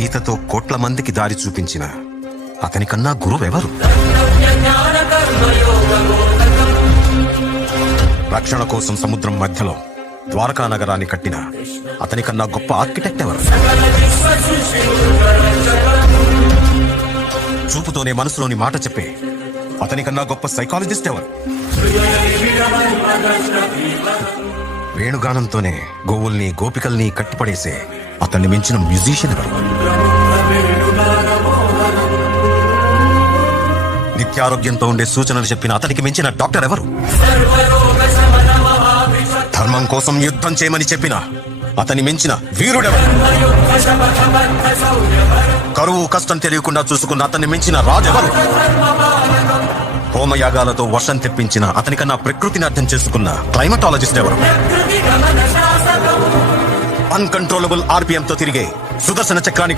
గీతతో కోట్ల మందికి దారి చూపించిన అతనికన్నా గురువెవరు? రక్షణ కోసం సముద్రం మధ్యలో ద్వారకా నగరాన్ని కట్టిన అతనికన్నా గొప్ప ఆర్కిటెక్ట్ ఎవరు? చూపుతోనే మనసులోని మాట చెప్పే అతనికన్నా గొప్ప సైకాలజిస్ట్ ఎవరు? వేణుగానంతోనే గోవుల్ని గోపికల్ని కట్టిపడేసే అతన్ని మించిన మ్యూజిషియన్ ఎవరు? నిత్యారోగ్యంతో ఉండే సూచనలు చెప్పిన అతనికి మించిన డాక్టర్ ఎవరు? ధర్మం కోసం యుద్ధం చేయమని చెప్పిన అతని మించిన వీరుడెవరు? కరువు కష్టం తెలియకుండా చూసుకున్న అతన్ని మించిన రాజెవరు? హోమయాగాలతో వర్షం తెప్పించిన అతనికన్నా ప్రకృతిని అర్థం చేసుకున్న క్లైమటాలజిస్ట్ ఎవరు? అన్కంట్రోలబుల్ ఆర్పిఎం తో తిరిగే సుదర్శన చక్రాన్ని